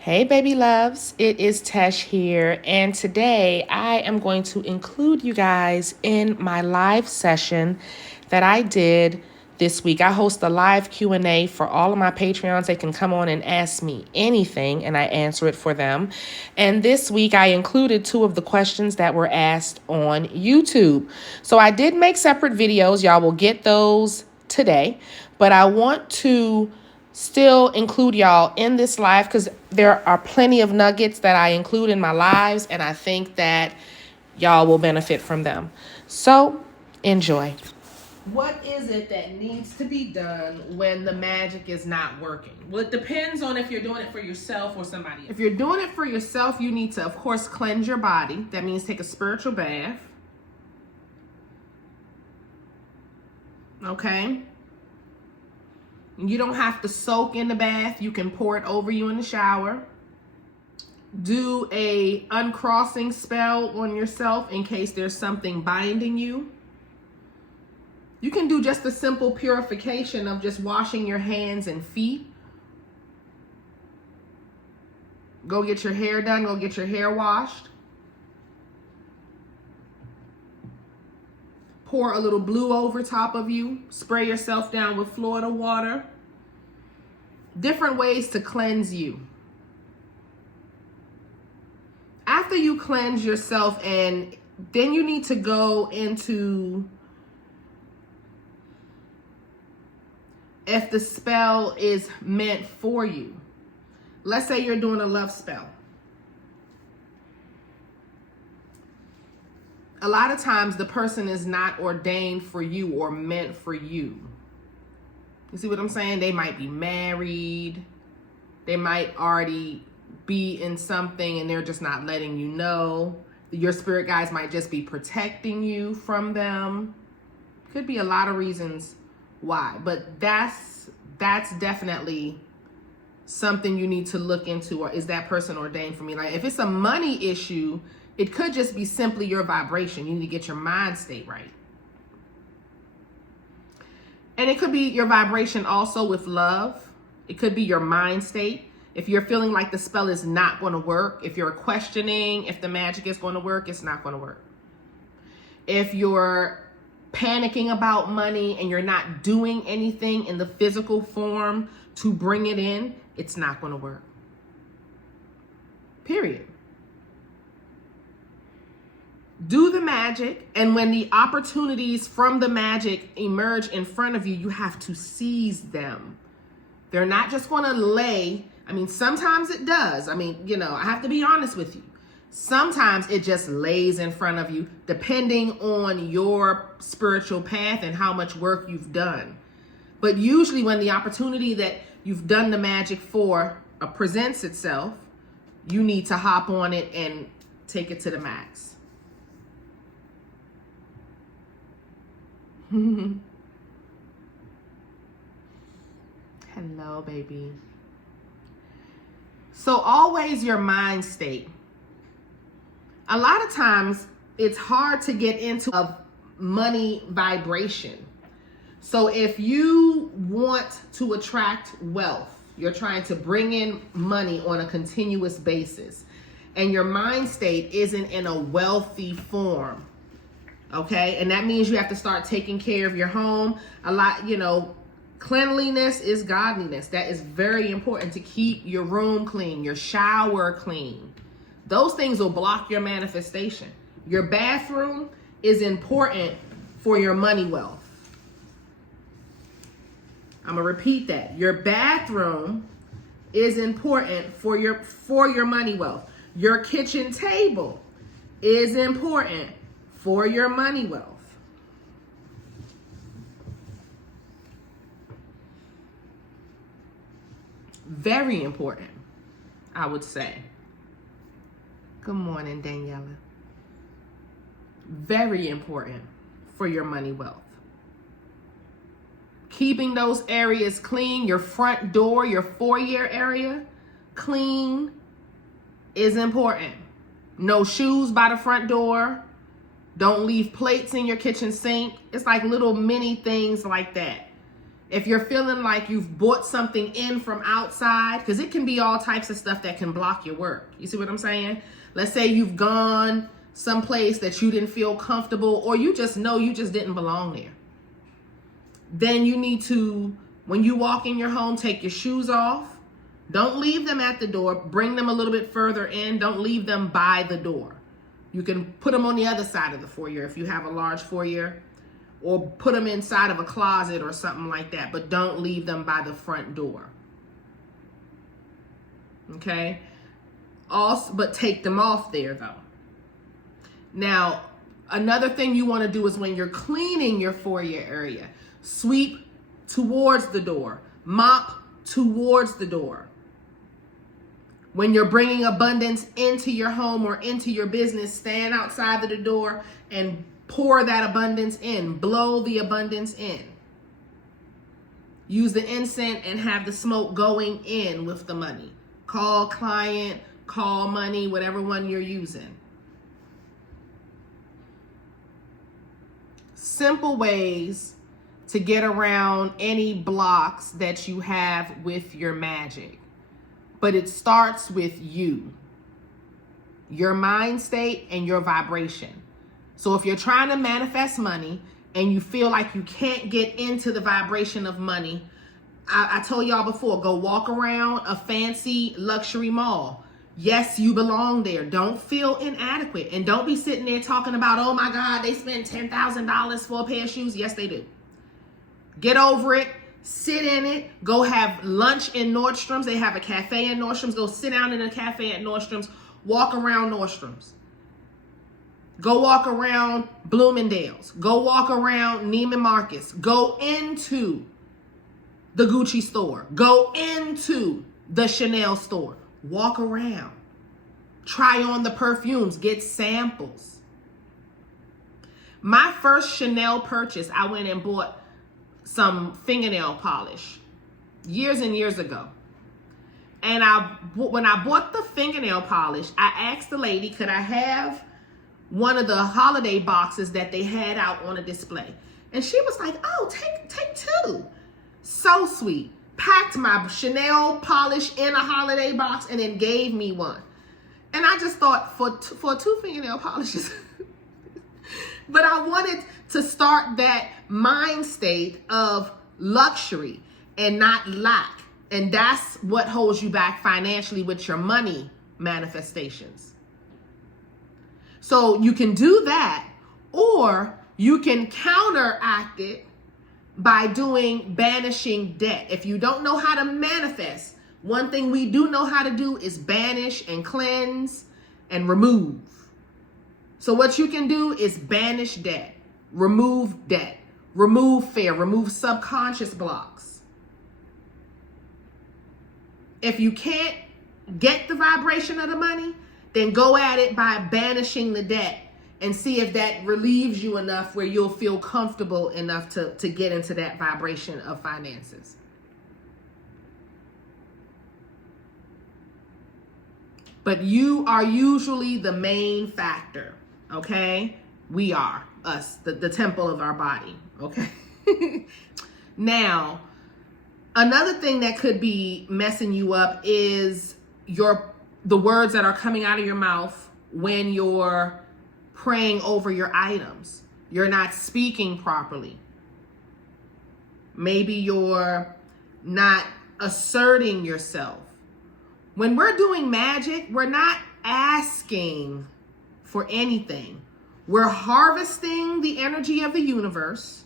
Hey baby loves, it is Tesh here, and today I am going to include you guys in my live session that I did this week. I host a live Q&A for all of my Patreons. They can come on and ask me anything and I answer it for them. And this week I included two of the questions that were asked on YouTube. So I did make separate videos. Y'all will get those today, but I want to still include y'all in this live because there are plenty of nuggets that I include in my lives, and I think that y'all will benefit from them. So enjoy. What is it that needs to be done when the magic is not working? Well, it depends on if you're doing it for yourself or somebody else. If you're doing it for yourself, you need to, of course, cleanse your body. That means take a spiritual bath. Okay? You don't have to soak in the bath. You can pour it over you in the shower. Do a uncrossing spell on yourself in case there's something binding you. You can do just a simple purification of just washing your hands and feet. Go get your hair done. Go get your hair washed. Pour a little blue over top of you. Spray yourself down with Florida water. Different ways to cleanse you. After you cleanse yourself, and then you need to go into if the spell is meant for you. Let's say you're doing a love spell. A lot of times the person is not ordained for you or meant for you. You see what I'm saying? They might be married. They might already be in something and they're just not letting you know. Your spirit guides might just be protecting you from them. Could be a lot of reasons why, but that's definitely something you need to look into. Or is that person ordained for me? Like if it's a money issue, it could just be simply your vibration. You need to get your mind state right. And it could be your vibration also with love. It could be your mind state. If you're feeling like the spell is not going to work, if you're questioning if the magic is going to work, it's not going to work. If you're panicking about money and you're not doing anything in the physical form to bring it in, it's not going to work. Period. Do the magic, and when the opportunities from the magic emerge in front of you, you have to seize them. They're not just going to lay. I mean, sometimes it does. I mean, I have to be honest with you. Sometimes it just lays in front of you, depending on your spiritual path and how much work you've done. But usually when the opportunity that you've done the magic for presents itself, you need to hop on it and take it to the max. Hello, baby. So always your mind state. A lot of times it's hard to get into a money vibration. So if you want to attract wealth, you're trying to bring in money on a continuous basis, and your mind state isn't in a wealthy form. Okay, and that means you have to start taking care of your home. A lot, cleanliness is godliness. That is very important, to keep your room clean, your shower clean. Those things will block your manifestation. Your bathroom is important for your money wealth. I'm gonna repeat that. Your bathroom is important for your money wealth. Your kitchen table is important for your money wealth. Very important, I would say. Good morning, Daniela. Very important for your money wealth. Keeping those areas clean, your front door, your foyer area clean is important. No shoes by the front door. Don't leave plates in your kitchen sink. It's like little mini things like that. If you're feeling like you've bought something in from outside, because it can be all types of stuff that can block your work. You see what I'm saying? Let's say you've gone someplace that you didn't feel comfortable, or you just know you just didn't belong there. Then you need to, when you walk in your home, take your shoes off. Don't leave them at the door. Bring them a little bit further in. Don't leave them by the door. You can put them on the other side of the foyer if you have a large foyer, or put them inside of a closet or something like that, but don't leave them by the front door. Okay? Also, but take them off there though. Now, another thing you want to do is when you're cleaning your foyer area, sweep towards the door, mop towards the door. When you're bringing abundance into your home or into your business, stand outside of the door and pour that abundance in. Blow the abundance in. Use the incense and have the smoke going in with the money. Call client, call money, whatever one you're using. Simple ways to get around any blocks that you have with your magic. But it starts with you, your mind state, and your vibration. So if you're trying to manifest money and you feel like you can't get into the vibration of money, I told y'all before, go walk around a fancy luxury mall. Yes, you belong there. Don't feel inadequate. And don't be sitting there talking about, oh my God, they spent $10,000 for a pair of shoes. Yes, they do. Get over it. Sit in it. Go have lunch in Nordstrom's. They have a cafe in Nordstrom's. Go sit down in a cafe at Nordstrom's. Walk around Nordstrom's. Go walk around Bloomingdale's. Go walk around Neiman Marcus. Go into the Gucci store. Go into the Chanel store. Walk around. Try on the perfumes. Get samples. My first Chanel purchase, I went and bought some fingernail polish years and years ago. And when I bought the fingernail polish, I asked the lady, could I have one of the holiday boxes that they had out on a display? And she was like, oh, take two. So sweet. Packed my Chanel polish in a holiday box and then gave me one. And I just thought, for two fingernail polishes. But I wanted to start that mind state of luxury and not lack. And that's what holds you back financially with your money manifestations. So you can do that, or you can counteract it by doing banishing debt. If you don't know how to manifest, one thing we do know how to do is banish and cleanse and remove. So what you can do is banish debt, remove fear, remove subconscious blocks. If you can't get the vibration of the money, then go at it by banishing the debt and see if that relieves you enough where you'll feel comfortable enough to get into that vibration of finances. But you are usually the main factor, okay? We are, us, the temple of our body, okay? Now, another thing that could be messing you up is the words that are coming out of your mouth when you're praying over your items. You're not speaking properly. Maybe you're not asserting yourself. When we're doing magic, we're not asking for anything. We're harvesting the energy of the universe,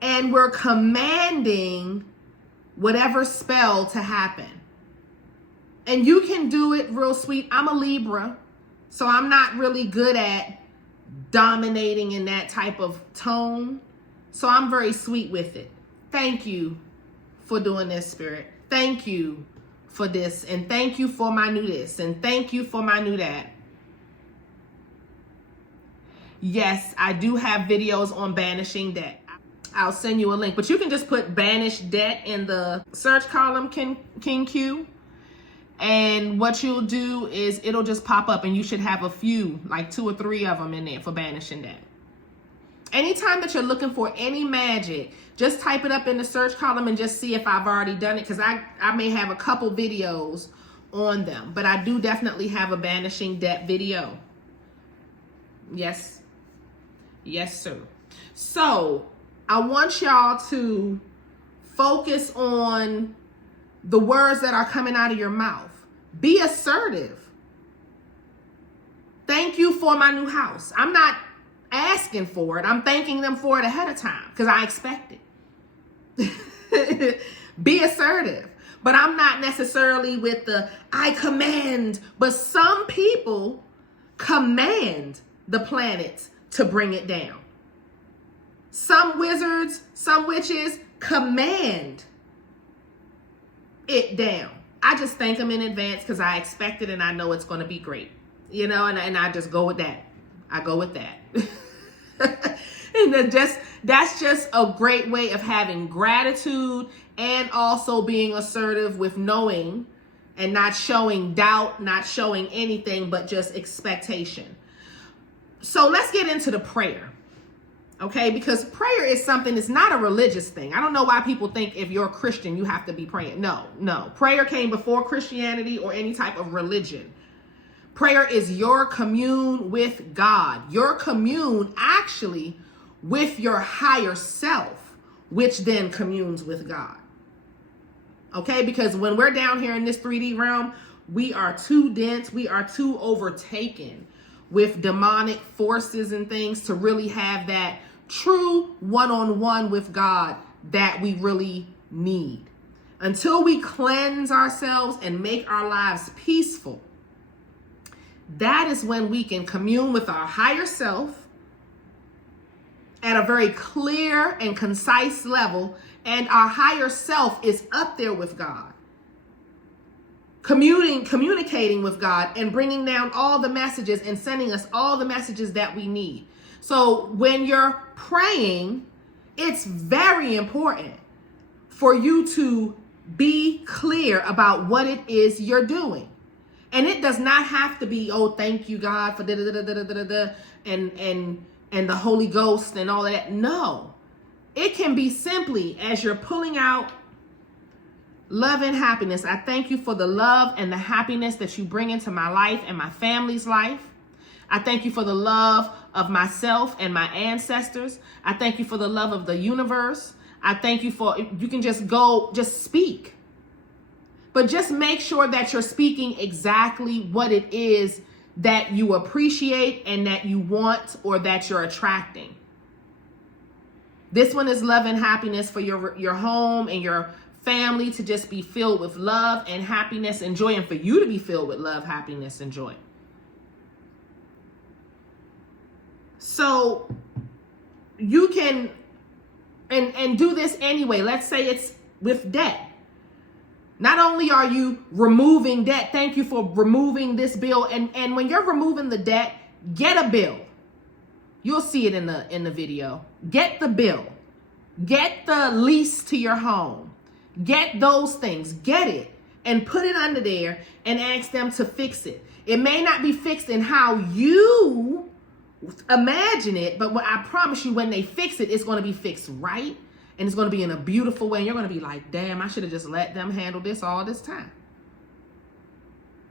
and we're commanding whatever spell to happen. And you can do it real sweet. I'm a Libra, so I'm not really good at dominating in that type of tone. So I'm very sweet with it. Thank you for doing this, Spirit. Thank you for this, and thank you for my new this, and thank you for my new that. Yes, I do have videos on banishing debt. I'll send you a link, but you can just put banish debt in the search column, King Q. And what you'll do is it'll just pop up, and you should have a few, like 2 or 3 of them in there for banishing debt. Anytime that you're looking for any magic, just type it up in the search column and just see if I've already done it, because I may have a couple videos on them, but I do definitely have a banishing debt video. Yes. Yes, sir. So I want y'all to focus on the words that are coming out of your mouth. Be assertive. Thank you for my new house. I'm not asking for it. I'm thanking them for it ahead of time because I expect it. Be assertive. But I'm not necessarily with the I command. But some people command the planets to bring it down. Some wizards, some witches command it down. I just thank them in advance because I expect it and I know it's going to be great. You know, and I just go with that. I go with that. And that's just a great way of having gratitude and also being assertive with knowing and not showing doubt, not showing anything, but just expectation. So let's get into the prayer. Okay, because prayer is something, it's not a religious thing. I don't know why people think if you're a Christian, you have to be praying. No. Prayer came before Christianity or any type of religion. Prayer is your commune with God. Your commune actually with your higher self, which then communes with God. Okay, because when we're down here in this 3D realm, we are too dense. We are too overtaken with demonic forces and things to really have that true one-on-one with God that we really need. Until we cleanse ourselves and make our lives peaceful, that is when we can commune with our higher self at a very clear and concise level, and our higher self is up there with God, communicating with God and bringing down all the messages and sending us all the messages that we need. So when you're praying, it's very important for you to be clear about what it is you're doing. And it does not have to be, oh, thank you, God, for and the Holy Ghost and all of that. No, it can be simply as you're pulling out love and happiness. I thank you for the love and the happiness that you bring into my life and my family's life. I thank you for the love of myself and my ancestors. I thank you for the love of the universe. I thank you for, you can just speak. But just make sure that you're speaking exactly what it is that you appreciate and that you want or that you're attracting. This one is love and happiness for your home and your family to just be filled with love and happiness and joy, and for you to be filled with love, happiness, and joy. So you can and do this anyway. Let's say it's with debt. Not only are you removing debt, thank you for removing this bill. And when you're removing the debt, get a bill. You'll see it in the video. Get the bill. Get the lease to your home. Get those things. Get it and put it under there and ask them to fix it. It may not be fixed in how you imagine it, but what I promise you, when they fix it, it's going to be fixed right. And it's going to be in a beautiful way. And you're going to be like, damn, I should have just let them handle this all this time.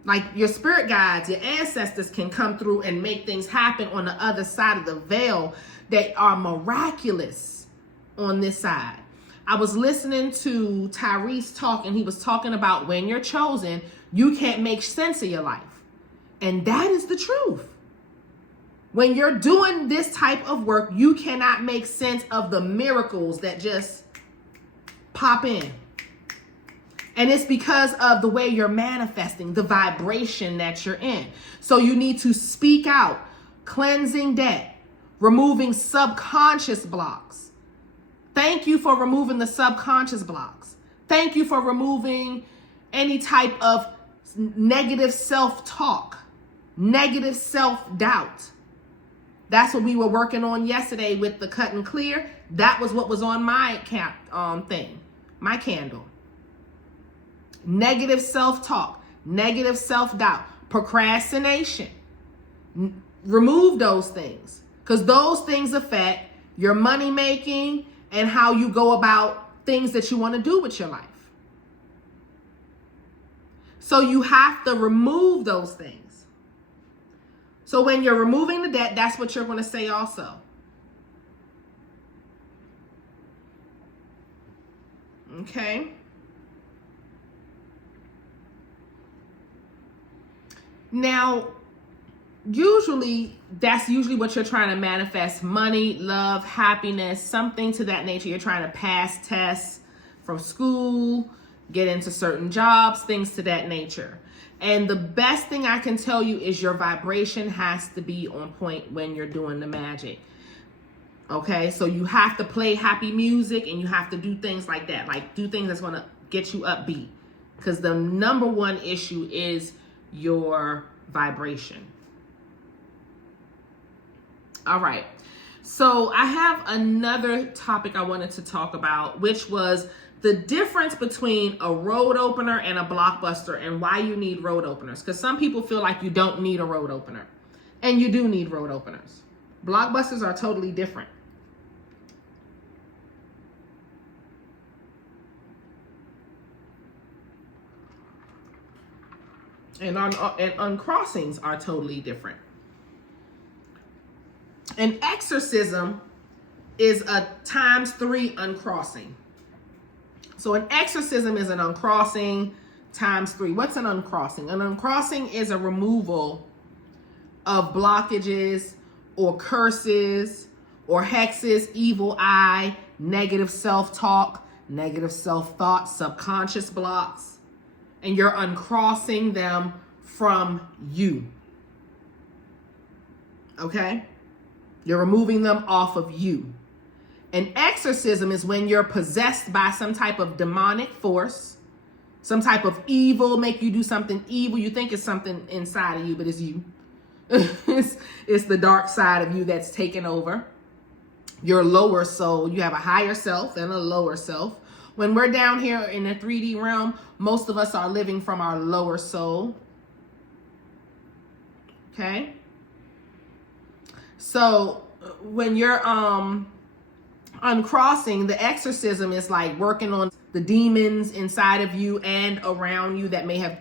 Like your spirit guides, your ancestors can come through and make things happen on the other side of the veil that are miraculous on this side. I was listening to Tyrese talk, and he was talking about when you're chosen, you can't make sense of your life. And that is the truth. When you're doing this type of work, you cannot make sense of the miracles that just pop in. And it's because of the way you're manifesting, the vibration that you're in. So you need to speak out, cleansing debt, removing subconscious blocks. Thank you for removing the subconscious blocks. Thank you for removing any type of negative self-talk, negative self-doubt. That's what we were working on yesterday with the cut and clear. That was what was on my thing, my candle. Negative self-talk, negative self-doubt, procrastination. Remove those things, because those things affect your money making, and how you go about things that you want to do with your life. So you have to remove those things. So when you're removing the debt, that's what you're going to say also. Okay. Now, that's usually what you're trying to manifest: money, love, happiness, something to that nature. You're trying to pass tests from school, get into certain jobs, things to that nature. And the best thing I can tell you is your vibration has to be on point when you're doing the magic. Okay, so you have to play happy music, and you have to do things like that, like do things that's going to get you upbeat, because the number one issue is your vibration. All right, so I have another topic I wanted to talk about, which was the difference between a road opener and a blockbuster, and why you need road openers. Because some people feel like you don't need a road opener, and you do need road openers. Blockbusters are totally different. And uncrossings are totally different. An exorcism is a ×3 uncrossing. So an exorcism is an uncrossing ×3. What's an uncrossing? An uncrossing is a removal of blockages or curses or hexes, evil eye, negative self-talk, negative self-thought, subconscious blocks. And you're uncrossing them from you. Okay? You're removing them off of you. An exorcism is when you're possessed by some type of demonic force, some type of evil, make you do something evil. You think it's something inside of you, but it's you. It's the dark side of you that's taken over. Your lower soul. You have a higher self and a lower self. When we're down here in the 3D realm, most of us are living from our lower soul. Okay? So when you're uncrossing, the exorcism is like working on the demons inside of you and around you that may have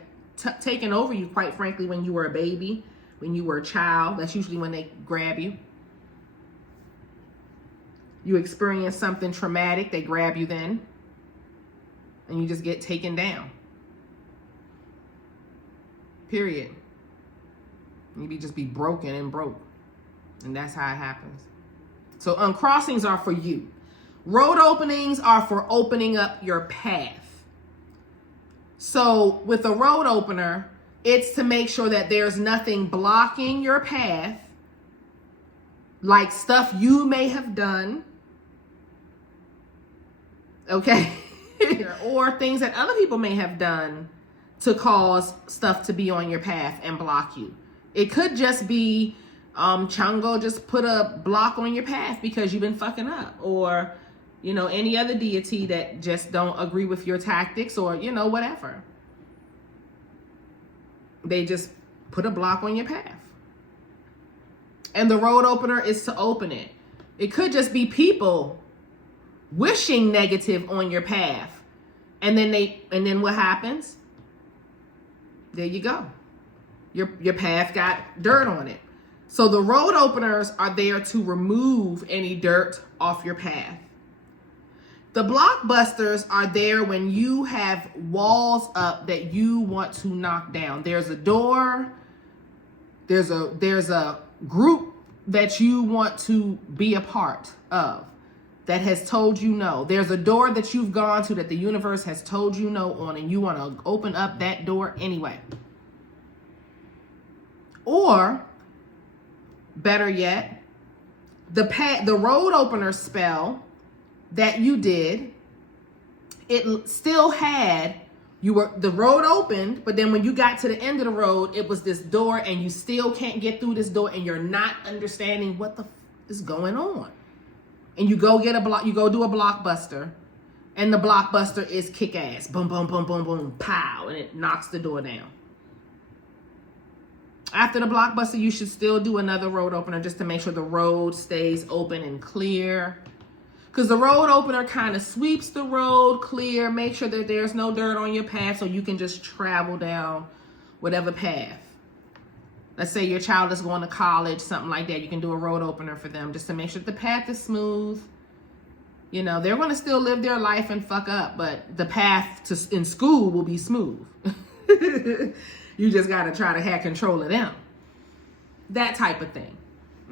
taken over you, quite frankly, when you were a baby, when you were a child. That's usually when they grab you. You experience something traumatic, they grab you then. And you just get taken down. Period. You just be broken and broke. And that's how it happens. So uncrossings are for you. Road openings are for opening up your path. So with a road opener, it's to make sure that there's nothing blocking your path, like stuff you may have done. Okay? Or things that other people may have done to cause stuff to be on your path and block you. It could just be Chungo just put a block on your path because you've been fucking up, or any other deity that just don't agree with your tactics, or whatever. They just put a block on your path. And the road opener is to open it. It could just be people wishing negative on your path. And then what happens? There you go. Your path got dirt on it. So the road openers are there to remove any dirt off your path. The blockbusters are there when you have walls up that you want to knock down. There's a door. There's a group that you want to be a part of that has told you no. There's a door that you've gone to that the universe has told you no on, and you want to open up that door anyway. Or, better yet, the road opener spell that you did, it still had, the road opened, but then when you got to the end of the road, it was this door, and you still can't get through this door, and you're not understanding what the is going on. And you go get you go do a blockbuster, and the blockbuster is kick ass. Boom, boom, boom, boom, boom, pow, and it knocks the door down. After the blockbuster, you should still do another road opener just to make sure the road stays open and clear. Because the road opener kind of sweeps the road clear, make sure that there's no dirt on your path so you can just travel down whatever path. Let's say your child is going to college, something like that. You can do a road opener for them just to make sure that the path is smooth. You know, they're going to still live their life and fuck up, but the path in school will be smooth. You just got to try to have control of them. That type of thing.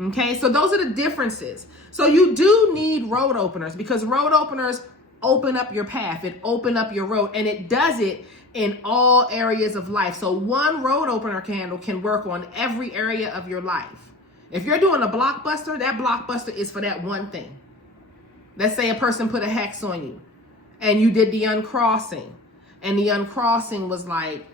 Okay, so those are the differences. So you do need road openers because road openers open up your path. It open up your road, and it does it in all areas of life. So one road opener candle can work on every area of your life. If you're doing a blockbuster, that blockbuster is for that one thing. Let's say a person put a hex on you and you did the uncrossing, and the uncrossing was like,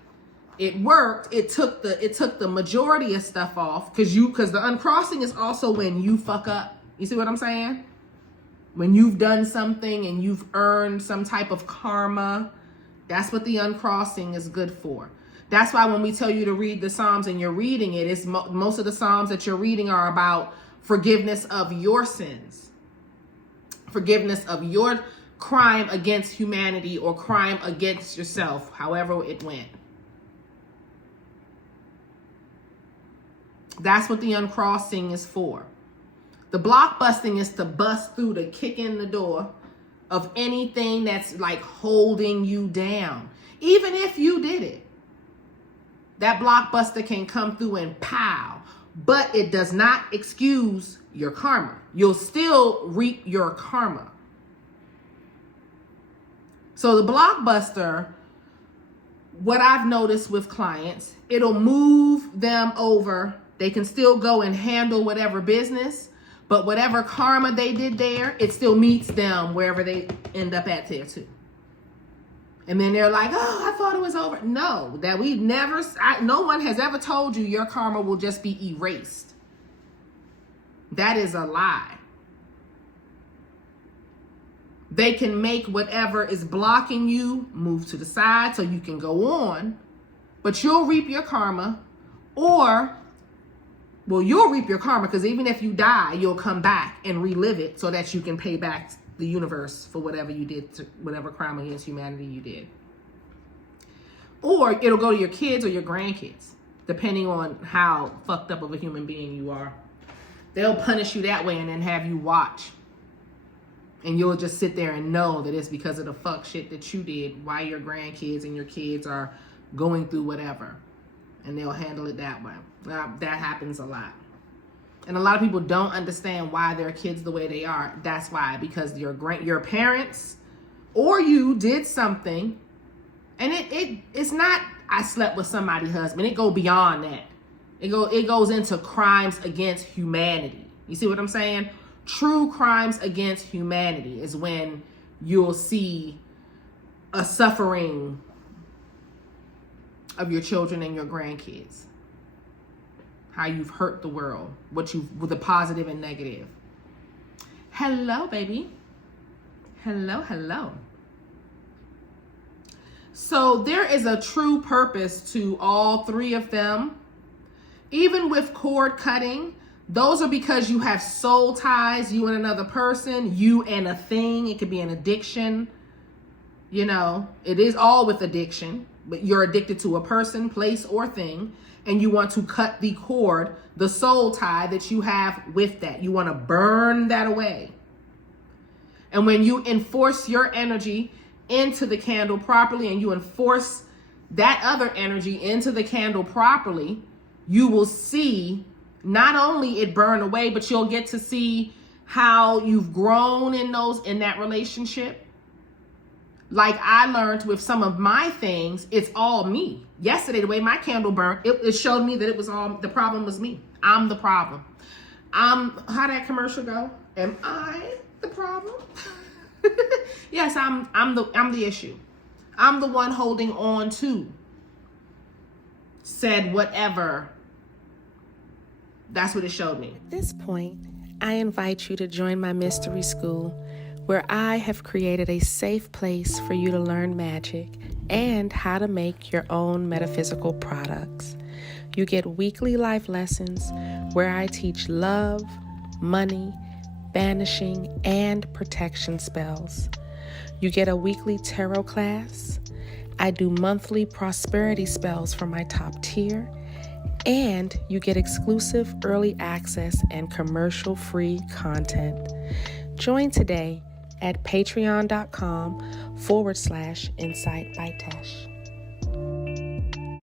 it worked. It took the majority of stuff off because the uncrossing is also when you fuck up. You see what I'm saying? When you've done something and you've earned some type of karma, that's what the uncrossing is good for. That's why when we tell you to read the Psalms and you're reading it, it's most of the Psalms that you're reading are about forgiveness of your sins, forgiveness of your crime against humanity or crime against yourself, however it went. That's what the uncrossing is for. The blockbusting is to bust through, to kick in the door of anything that's like holding you down. Even if you did it, that blockbuster can come through and pow, but it does not excuse your karma. You'll still reap your karma. So the blockbuster, what I've noticed with clients, it'll move them over. They can still go and handle whatever business, but whatever karma they did there, it still meets them wherever they end up at there too. And then they're like, oh, I thought it was over. No, that no one has ever told you your karma will just be erased. That is a lie. They can make whatever is blocking you move to the side so you can go on, but you'll reap your karma, you'll reap your karma because even if you die, you'll come back and relive it so that you can pay back the universe for whatever you did, whatever crime against humanity you did. Or it'll go to your kids or your grandkids, depending on how fucked up of a human being you are. They'll punish you that way and then have you watch. And you'll just sit there and know that it's because of the fuck shit that you did, why your grandkids and your kids are going through whatever. And they'll handle it that way. That happens a lot. And a lot of people don't understand why their kids the way they are. That's why, because your parents or you did something, and it's not I slept with somebody's husband. It go beyond that. It goes into crimes against humanity. You see what I'm saying? True crimes against humanity is when you'll see a suffering of your children and your grandkids. How you've hurt the world, with the positive and negative. Hello, baby. Hello. So there is a true purpose to all three of them. Even with cord cutting, those are because you have soul ties, you and another person, you and a thing. It could be an addiction. You know, it is all with addiction, but you're addicted to a person, place, or thing, and you want to cut the cord, the soul tie that you have with that. You want to burn that away. And when you enforce your energy into the candle properly and you enforce that other energy into the candle properly, you will see not only it burn away, but you'll get to see how you've grown in that relationship. Like I learned with some of my things, it's all me. Yesterday, the way my candle burned, it showed me that it was all, the problem was me. I'm the problem. How that commercial go? Am I the problem? Yes, I'm the issue. I'm the one holding on to said whatever. That's what it showed me. At this point, I invite you to join my mystery school, where I have created a safe place for you to learn magic and how to make your own metaphysical products. You get weekly life lessons where I teach love, money, banishing, and protection spells. You get a weekly tarot class. I do monthly prosperity spells for my top tier. And you get exclusive early access and commercial-free content. Join today at patreon.com/Insight by Tesh.